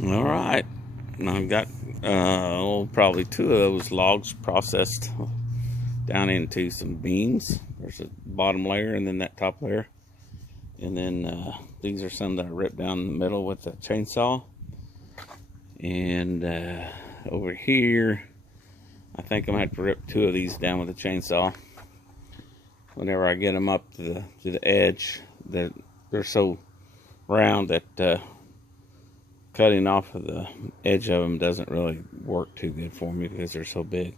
All right, I've got probably 2 of those logs processed down into some beams. There's a bottom layer and then that top layer, and then these are some that I ripped down in the middle with a chainsaw. And over here, I think I'm gonna have to rip 2 of these down with a chainsaw. Whenever I get them up to the edge, they're so round that cutting off of the edge of them doesn't really work too good for me because they're so big.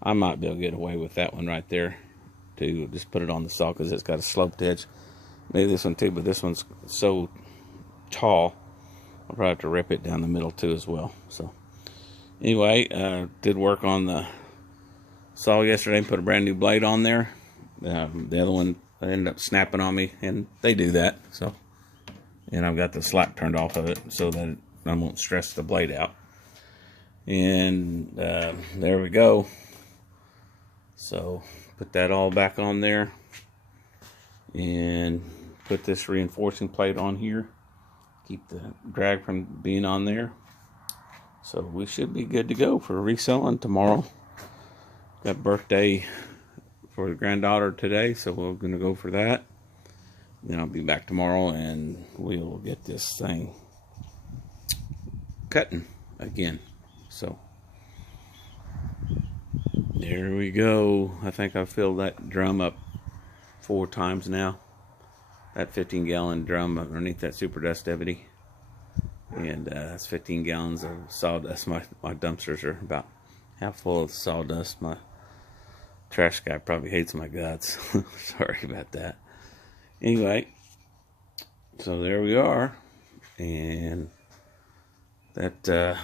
I might be able to get away with that one right there, to just put it on the saw because it's got a sloped edge. Maybe this one too, but this one's so tall, I'll probably have to rip it down the middle too as well. So anyway, did work on the saw yesterday, put a brand new blade on there. The other one ended up snapping on me, and they do that. So, and I've got the slack turned off of it so that I won't stress the blade out. And there we go. So put that all back on there and put this reinforcing plate on here, keep the drag from being on there. So we should be good to go for reselling tomorrow. Got birthday for the granddaughter today, so we're gonna go for that. Then I'll be back tomorrow and we'll get this thing cutting again. So there we go. I think I've filled that drum up 4 times now. That 15-gallon drum underneath that super dust ebony. And that's 15 gallons of sawdust. My dumpsters are about half full of sawdust. My trash guy probably hates my guts. Sorry about that. Anyway, so there we are. And that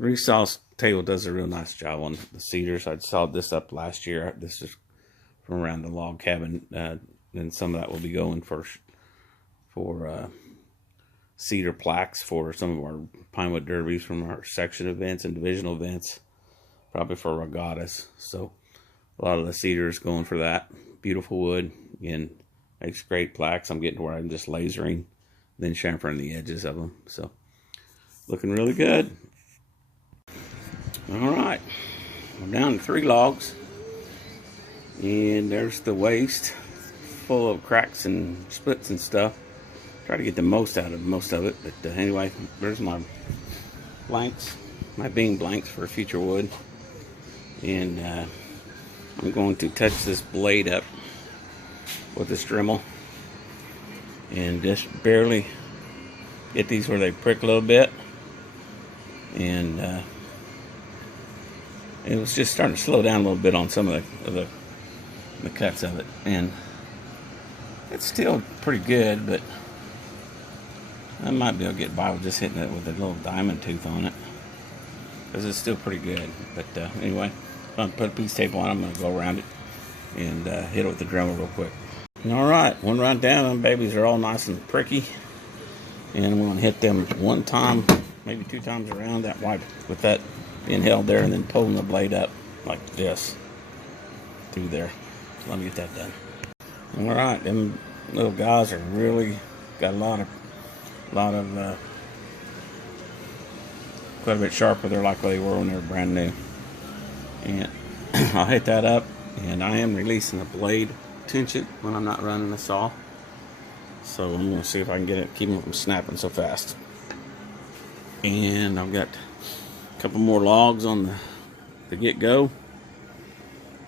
resaw table does a real nice job on the cedars. I sawed this up last year. This is from around the log cabin. And some of that will be going for cedar plaques for some of our pinewood derbies from our section events and divisional events, probably for regattas. So a lot of the cedar is going for that. Beautiful wood, again, makes great plaques. I'm getting to where I'm just lasering, then chamfering the edges of them. So looking really good. All right, we're down to 3 logs, and there's the waste full of cracks and splits and stuff. Try to get the most out of most of it, but anyway, there's my blanks, my beam blanks for future wood. And I'm going to touch this blade up with this Dremel and just barely get these where they prick a little bit. And it was just starting to slow down a little bit on some of the cuts of it, and it's still pretty good, but I might be able to get by with just hitting it with a little diamond tooth on it, because it's still pretty good. But anyway, I'm going to put a piece of tape on it. I'm going to go around it and hit it with the Dremel real quick. All right, one run down. Them babies are all nice and pricky, and I'm going to hit them 1 time, maybe 2 times around that wipe with that being held there, and then pulling the blade up like this through there. So let me get that done. All right, them little guys are really got a lot of quite a bit sharper. They're like they were when they were brand new. And I'll hit that up, and I am releasing the blade tension when I'm not running the saw. So I'm going to see if I can get it, keep them from snapping so fast. And I've got a couple more logs on the get-go.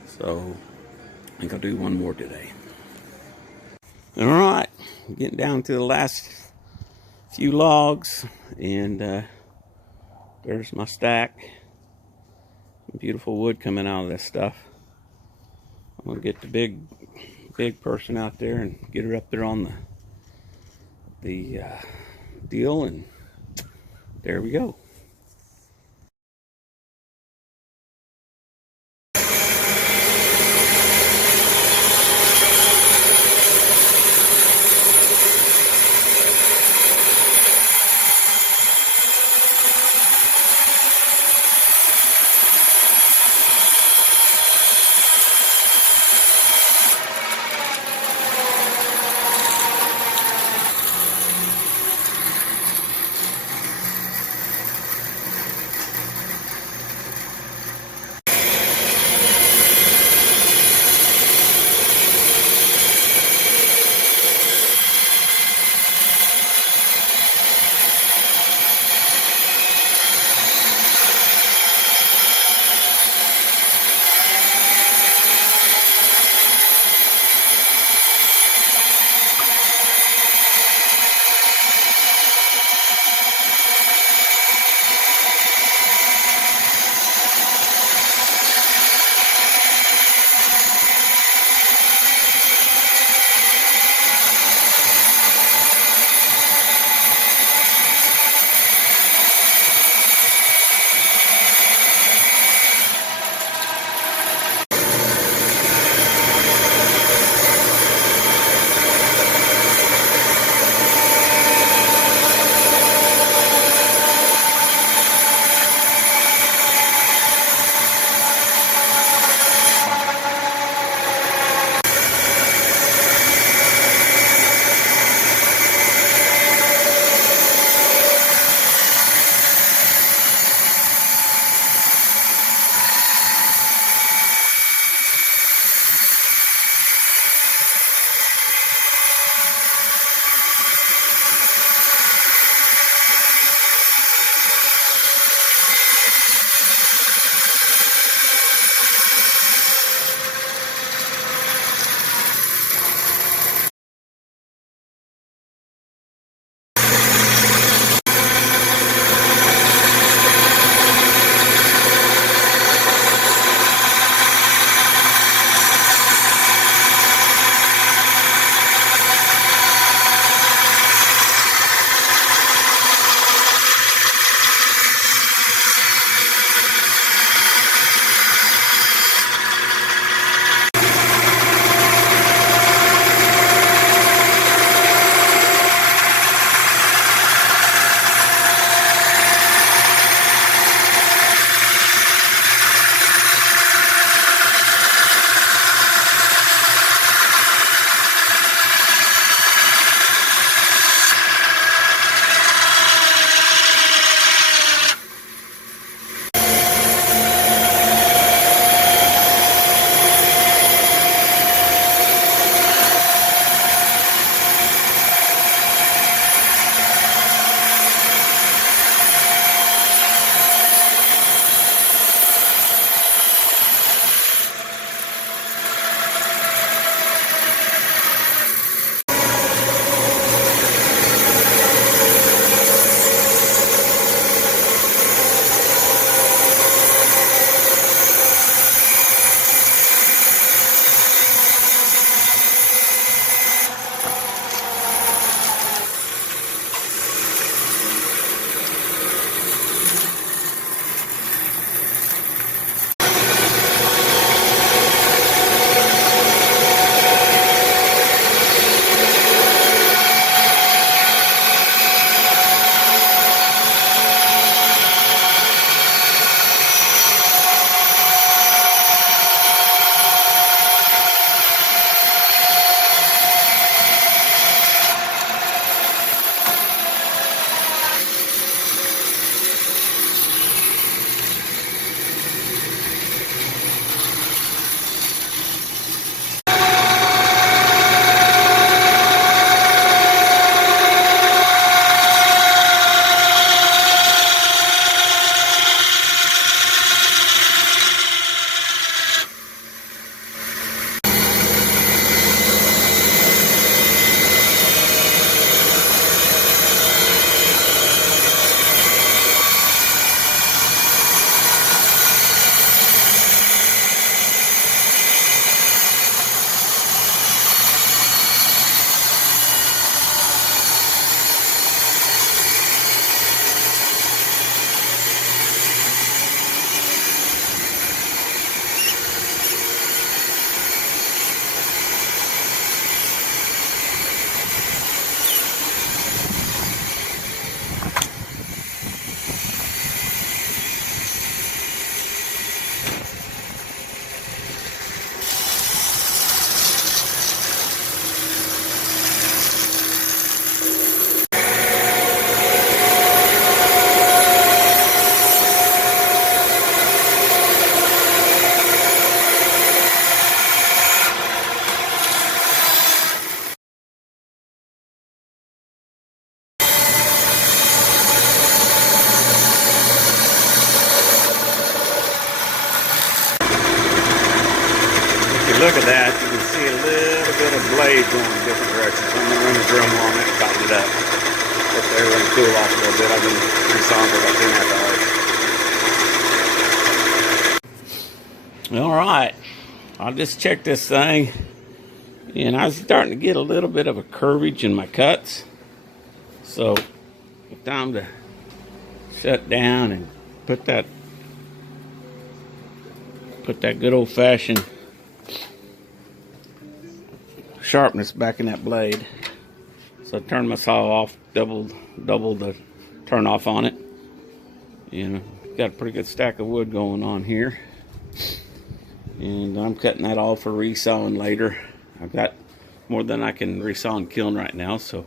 So I think I'll do 1 more today. All right, getting down to the last few logs, and there's my stack. Some beautiful wood coming out of this stuff. I'm gonna get the big person out there and get her up there on the deal, and there we go. look at that, you can see a little bit of blade going in different directions. So I'm going to run the Dremel on it and tighten it up. Let everything cool off a little bit. I've been resawing for about 2.5 hours. All right, I'll just check this thing, and I was starting to get a little bit of a curvage in my cuts, so it's time to shut down and put that good old-fashioned sharpness back in that blade. So I turned my saw off, double the turn off on it, and got a pretty good stack of wood going on here. And I'm cutting that all for resawing later. I've got more than I can resaw and kiln right now, so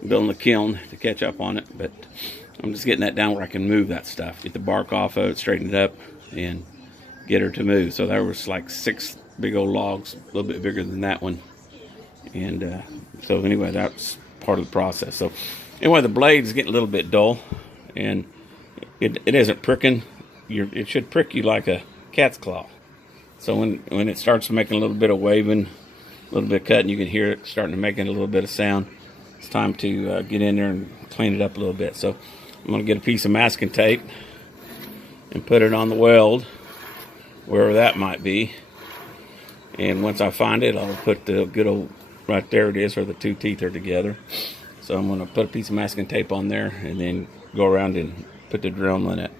I'm building the kiln to catch up on it. But I'm just getting that down where I can move that stuff, get the bark off of it, straighten it up, and get her to move. So there was like 6 big old logs, a little bit bigger than that one. And so anyway, that's part of the process. So anyway, the blade is getting a little bit dull, and it isn't pricking. It should prick you like a cat's claw. So when it starts making a little bit of waving, a little bit of cutting, you can hear it starting to make a little bit of sound. It's time to get in there and clean it up a little bit. So I'm going to get a piece of masking tape and put it on the weld, wherever that might be. And once I find it, I'll put the good old, right there it is, where the 2 teeth are together. So I'm going to put a piece of masking tape on there and then go around and put the Dremel in it.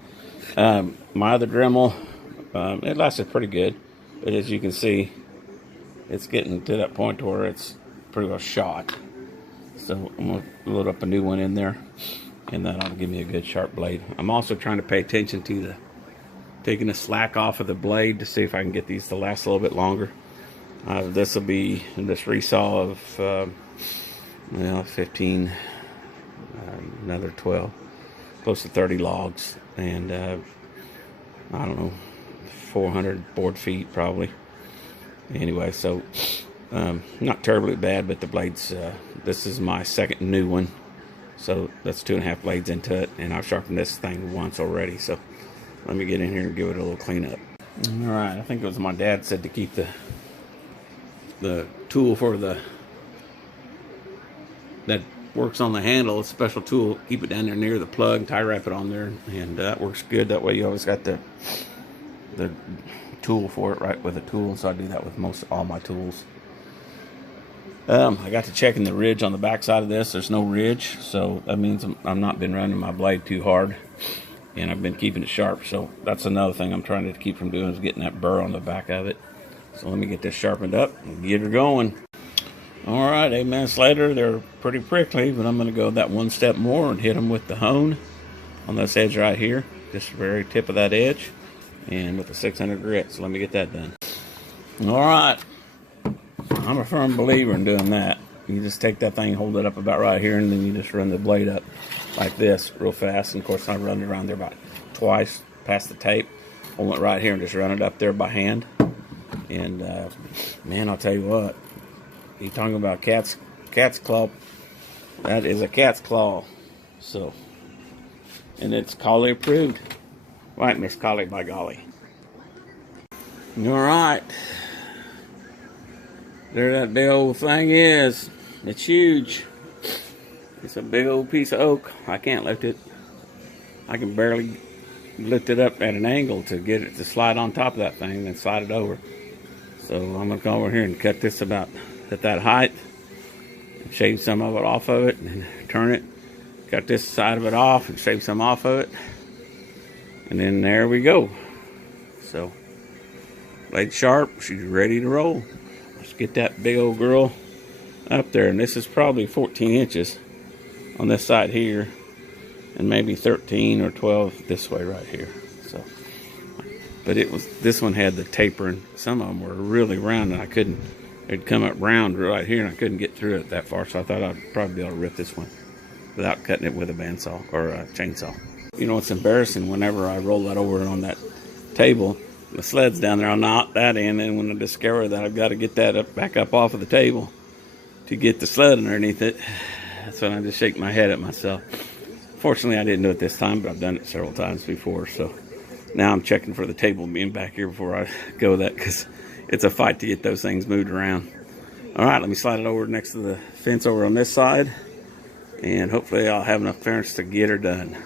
My other Dremel, it lasted pretty good, but as you can see, it's getting to that point where it's pretty well shot. So I'm going to load up a new one in there, and that'll give me a good sharp blade. I'm also trying to pay attention to taking the slack off of the blade to see if I can get these to last a little bit longer. This will be this resaw of 15, another 12, close to 30 logs, and I don't know, 400 board feet probably. Anyway, so not terribly bad, but the blades, this is my second new one, so that's 2.5 blades into it, and I've sharpened this thing once already. So let me get in here and give it a little cleanup. All right, I think it was my dad said to keep the tool for that works on the handle, a special tool, keep it down there near the plug, tie wrap it on there, and that works good. That way you always got the tool for it right with a tool. So I do that with all my tools. I got to checking the ridge on the back side of this. There's no ridge, so that means I'm not been running my blade too hard, and I've been keeping it sharp. So that's another thing I'm trying to keep from doing, is getting that burr on the back of it. So let me get this sharpened up and get her going. All right, 8 minutes later, they're pretty prickly, but I'm going to go that one step more and hit them with the hone on this edge right here, just the very tip of that edge, and with a 600 grit. So let me get that done. All right, I'm a firm believer in doing that. You just take that thing, hold it up about right here, and then you just run the blade up like this real fast. And of course, I run it around there about twice past the tape. Hold it right here and just run it up there by hand. And man, I'll tell you what, you're talking about cat's claw. That is a cat's claw. So, and it's Collie approved. Right, Miss Collie, by golly. All right, there that big old thing is. It's huge. It's a big old piece of oak. I can't lift it. I can barely lift it up at an angle to get it to slide on top of that thing and then slide it over. So I'm going to come over here and cut this about at that height, shave some of it off of it, and turn it, cut this side of it off and shave some off of it, and then there we go. So blade sharp, she's ready to roll. Let's get that big old girl up there, and this is probably 14 inches on this side here, and maybe 13 or 12 this way right here. So, but this one had the tapering. Some of them were really round, and it'd come up round right here, and I couldn't get through it that far. So I thought I'd probably be able to rip this one without cutting it with a bandsaw or a chainsaw. You know, it's embarrassing whenever I roll that over on that table. The sled's down there, I'll knock that in, and when I discover that I've got to get that back up off of the table to get the sled underneath it, that's when I just shake my head at myself. Fortunately, I didn't do it this time, but I've done it several times before. So now I'm checking for the table being back here before I go with that, because it's a fight to get those things moved around. All right, let me slide it over next to the fence over on this side, And hopefully I'll have enough clearance to get her done.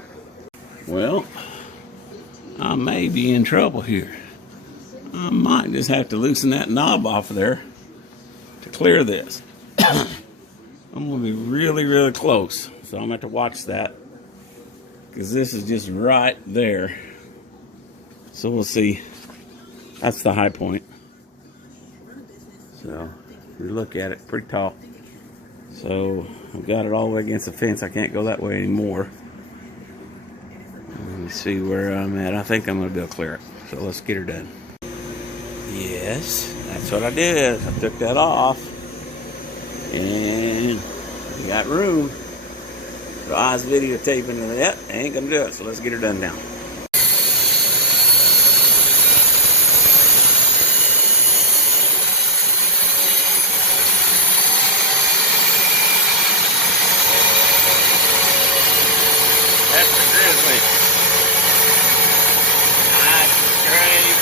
Well, I may be in trouble here. I might just have to loosen that knob off of there to clear this. I'm going to be really, really close. So I'm going to have to watch that, because this is just right there. So we'll see. That's the high point. So if you look at it, pretty tall. So I've got it all the way against the fence. I can't go that way anymore. Let me see where I'm at. I think I'm going to be able to clear it. So let's get her done. Yes, that's what I did. I took that off. And we got room. So I was videotaping that. I ain't going to do it. So let's get her done now. That's the grizzly. Nice and straight.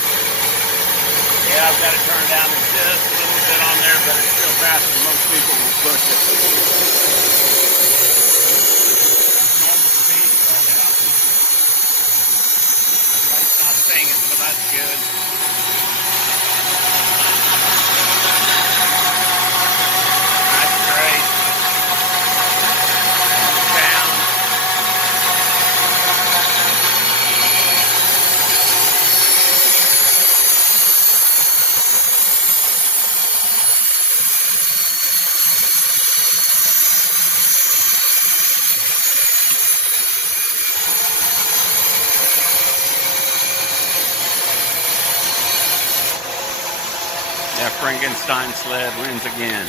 Yeah, I've got it turned down just a little bit on there, but it's still faster than most people will push it. Normal speed right now. It's not singing, so that's good. Nice straight. Down. That Frankenstine sled wins again.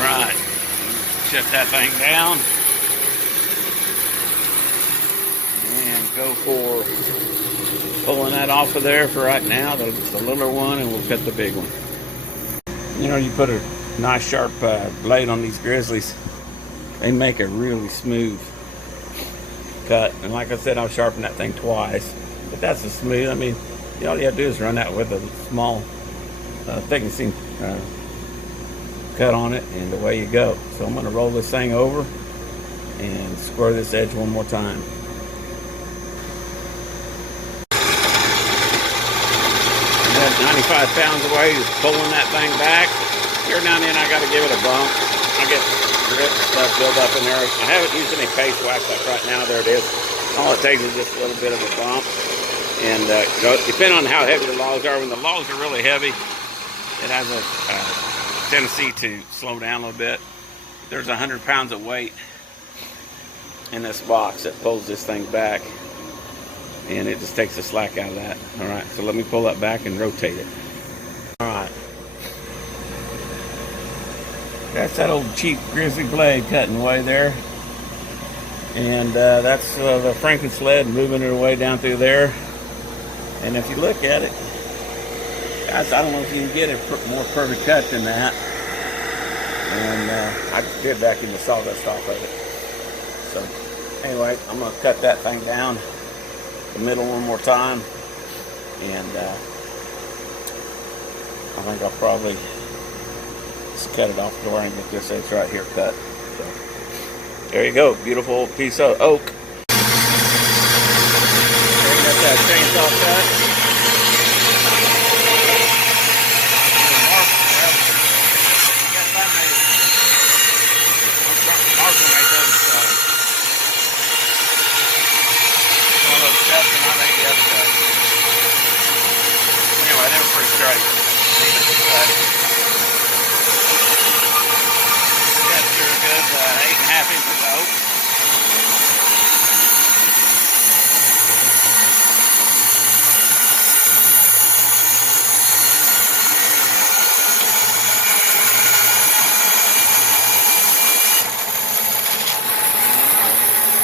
Right. Shut that thing down. And go for pulling that off of there for right now. That's the littler one, and we'll cut the big one. You know, you put a nice sharp blade on these grizzlies, they make a really smooth cut. And like I said, I'll sharpen that thing twice. But that's a smooth. I mean, all you have to do is run that with a small thicknessing cut on it, and away you go. So I'm going to roll this thing over and square this edge one more time. And that's 95 pounds away, just pulling that thing back. Here now and then I got to give it a bump. I get grit stuff build up in there. I haven't used any paste wax like right now. There it is. All it takes is just a little bit of a bump. And depending on how heavy the logs are, when the logs are really heavy, it has a tendency to slow down a little bit. There's 100 pounds of weight in this box that pulls this thing back, and it just takes the slack out of that. All right, so let me pull that back and rotate it. All right. That's that old cheap grizzly blade cutting away there. And that's the Frankenstine sled moving it away down through there. And if you look at it, guys, I don't know if you can get a more perfect cut than that. And I just did vacuum the sawdust off of it. So anyway, I'm going to cut that thing down the middle one more time. And I think I'll probably just cut it off the door and get this edge right here cut. So there you go, beautiful piece of oak. That chainsaw cut. Marshall made those one of those cuts, and I made the other cut. Anyway, they were pretty straight. That's a good 8.5 inches of oak.